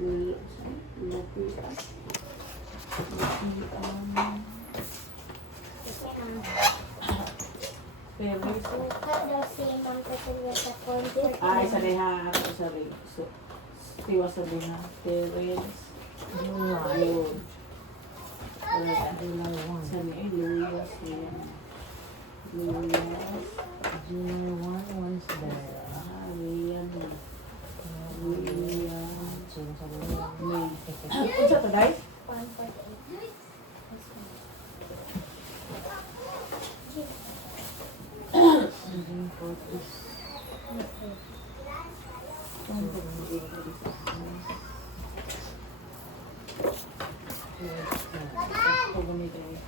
Ay, sa liha. Sorry. Tiwa sa liha. Terence. Ayun. Sa liha. Luyas. Luyas. Junior 1, one's there. Ayan. Luyas. May. Ano sa ito, guys? 140.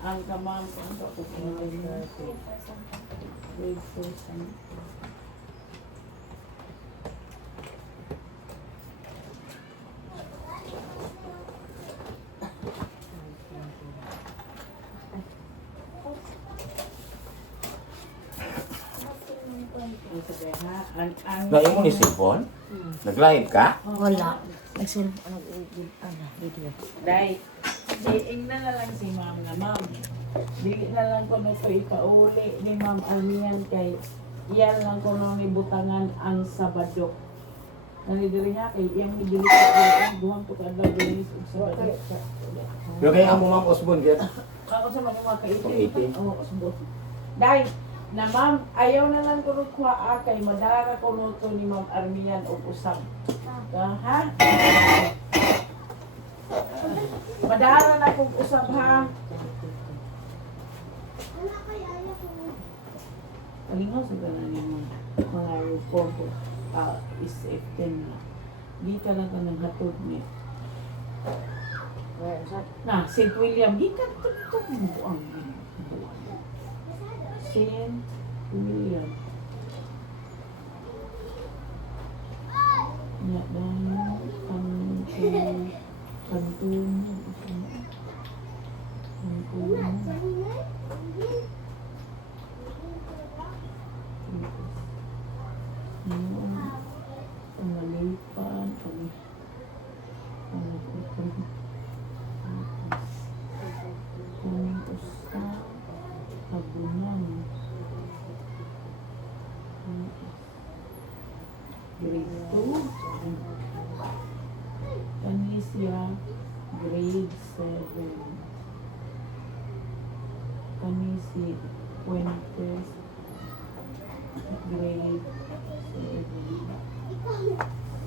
Ang kamam ko ang kapupinay na grade 4. Ngayon mo ni cellphone? Nag-live ka? Wala. Video. Dahil, diing na lang si ma'am na ma'am. Dili na lang ko no ipauli ni ma'am Armian kay iyan lang ko no ni butangan ang Sabado. Nanidiri niya kay iyang nibili ko ang duwang po kadlaw din sa Sabado. Pero kaya mo ma'am Osbon yan. Ako sa mga Pang kaitin. 18. Oo, Osbon. Dahil, na ma'am, ayaw na lang ko kuha kay madara ko no to ni ma'am Armian o usap. Ha? Madara na kong usap ha. Palingaw sa ganan yung mga report ko is F10 na. Di ka lang ka ng hatod niya. Na, St. William, di ka ito buang. St. William. Ya, dan kantun. Pengalipan, pengusah, abunan, grade 2, Kanisya, grade 7, Kanisi Puentes, grade 7,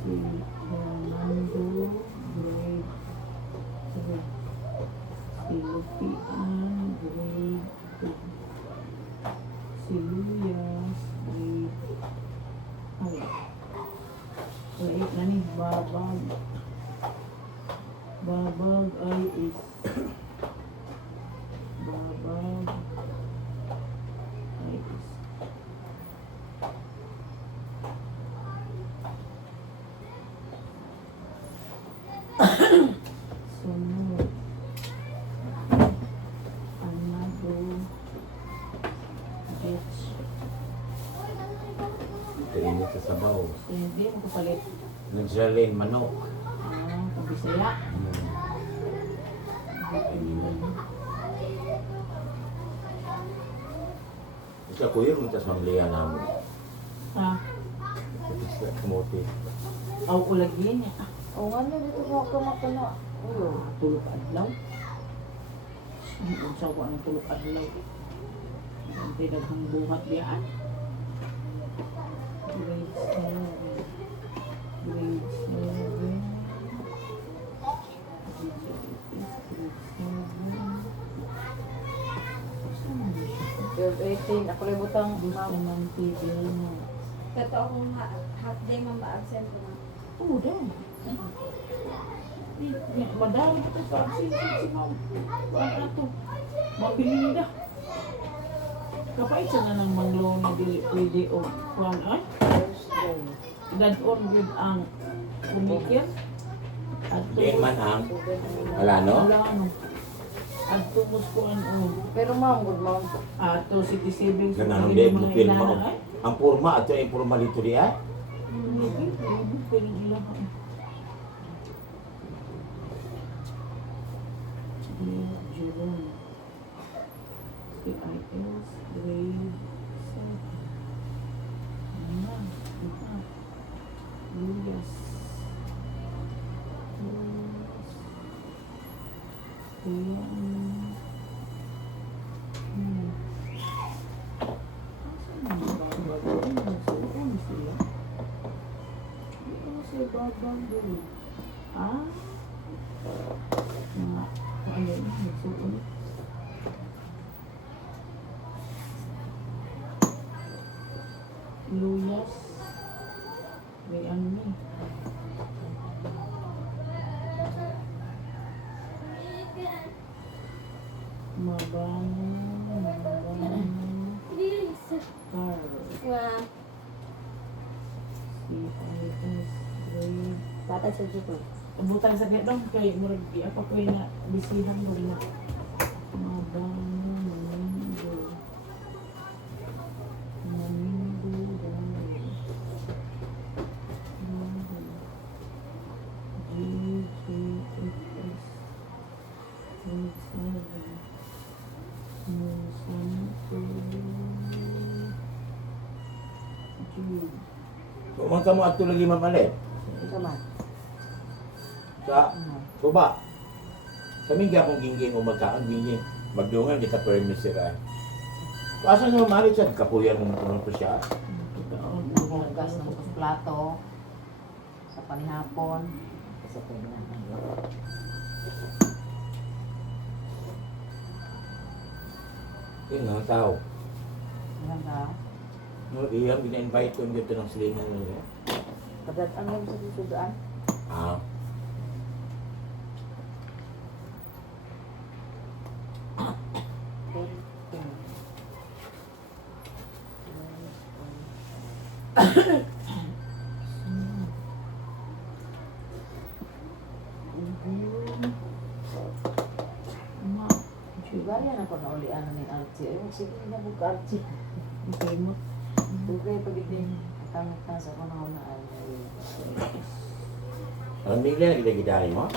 si Fernando, grade 7, si Lupian, grade 2, si Luyas, grade 5. Wait na ni Babag. Babag ay is Babag ay is sunod Anado Beach. Kainit sa sabaw. Hindi mo kapalit. Nagsalin manok. Bisaya. Isa ko yun, muntas mamlihan namin. Ha? Isa kamote. Aw ulagin niya. O ano dito mo ako mapuno? Uyo. Tulog adlaw. Ang sawa ng tulog adlaw. Ang tinaghang buhat diyan. Grade 7. Grade 7. Grade 18. Ako rin butang Gusto ng TV mo. Totoo kung half day mamba-absent ko na. Oo, daw. Madami ito sa absence si ma'am. Ano ito? Mabilida. Kapait siya na ng manglo na dili pwede o kuhan ay. Thursday. Dadon with ang kumikir. At Di man ang wala no? Alano. At tumus ko ano. Pero ma'am, good ma'am. Ato City Savings. Ganun din mo pilma. Ang purma ato ay purma dito di ay. Pwede ilang. CIS grade 7. Ayan. Ito. Luyas. Luyas. Ayan. Asan ang babag? Ay, nagsuon sila. Hindi ko sila babag doon. Ah? Mga, ano yun, nagsuon. Luyas. May ano ni. Mabango. Car. Wow. CIS grade. Bata sa dito. Butang sa dong kay murag apa ko na bisihan mo na. Mabango. Mamingo. Mamingo. GGFS. Grade 7. Monsanto. Jude. Kung ka mo ato lagi mamalit. Ito man. Sa suba. Kami gyapon gingging o magkaan gingging. Magdungan kita permis sila. Asa nyo malit sa kapuyan mo ko siya? Hugas ng plato. Sa panihapon. Sa panihapon. Yun nga tao. Ganda. No, iyang gina-invite ko dito ng silingan nila. Kadat ang yung sa susugaan. Ah. Gaya na ko na uli ano ni Archie. Ay, sige na mo ka Archie. Okay mo. Dugay pagiting. Kamit na sa ko na una. Alam bigla na kita-gitari mo?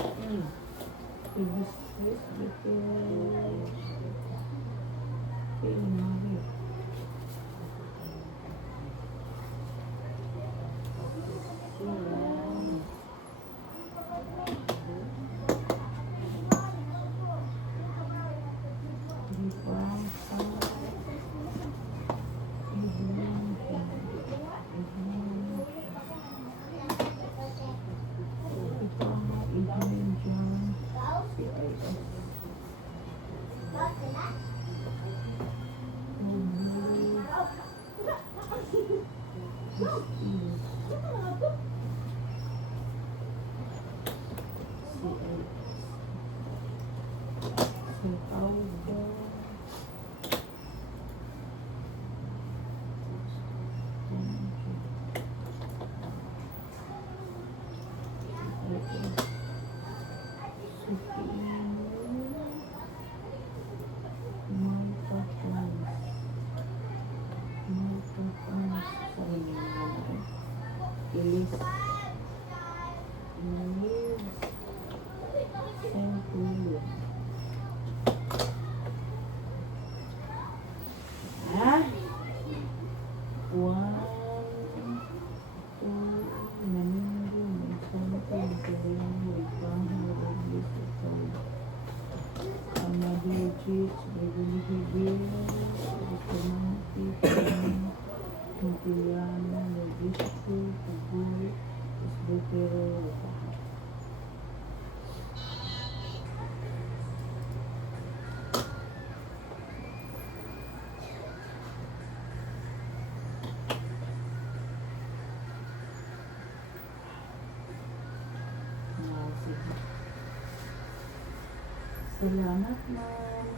Salamat, ma'am.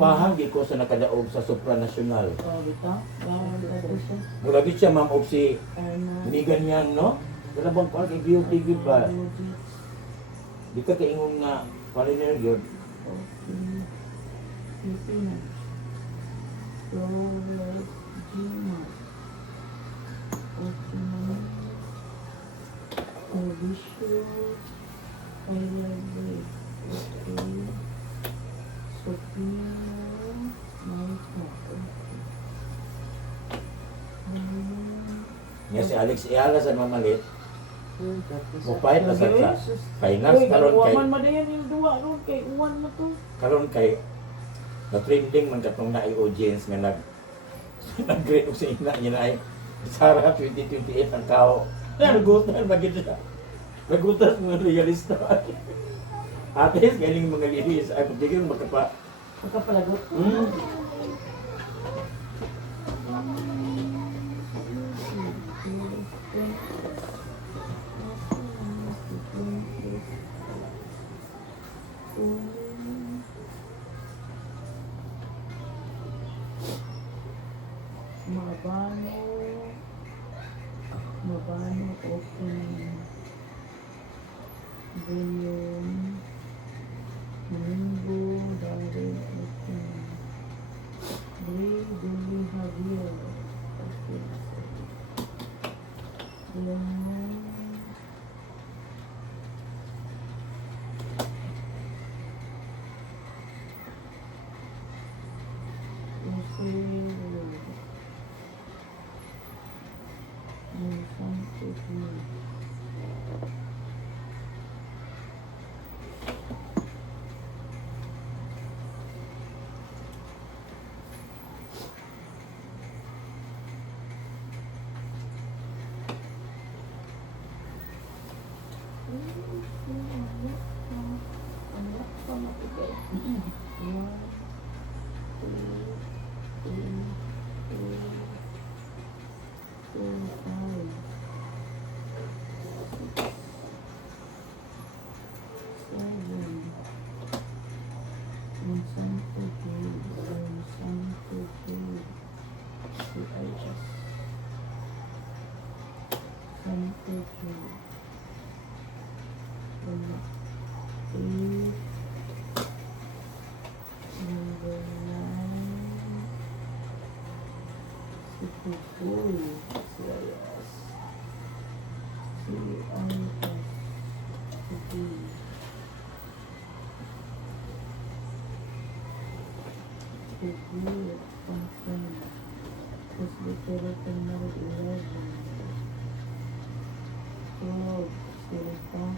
Kaupahan, di ko sa nakadaog sa supranasyonal. Oh, bitaw. Bawal ka to siya. Mulagit siya, ma'am, og si Ano? hindi ganyan, no? Wala bang kung i-beauty ba? Di ka kaingon nga, parang yun. Okay. Pilipina. Flores Gima. Okay naman. Mauricio. Kailabe. Okay. Sophia. Maika. Okay. Nga si Alex Iala sa mamalit, Tapos, mupahit na sa finance Uy, karon kay man madayan yung duwa ron kay uwan na to. karon kay na trending man katong naay audience nga nag-greet og sa ina niya na ay Sara 2028 ang kao. Nagutan bagid siya. Nagutan mga realista. Ates galing mga lilis ay pagdigil magkapa. Magkapalagot. Mabano, open, billion, Domingo, David, open, Billy Javier, okay, Lemon, Silipon,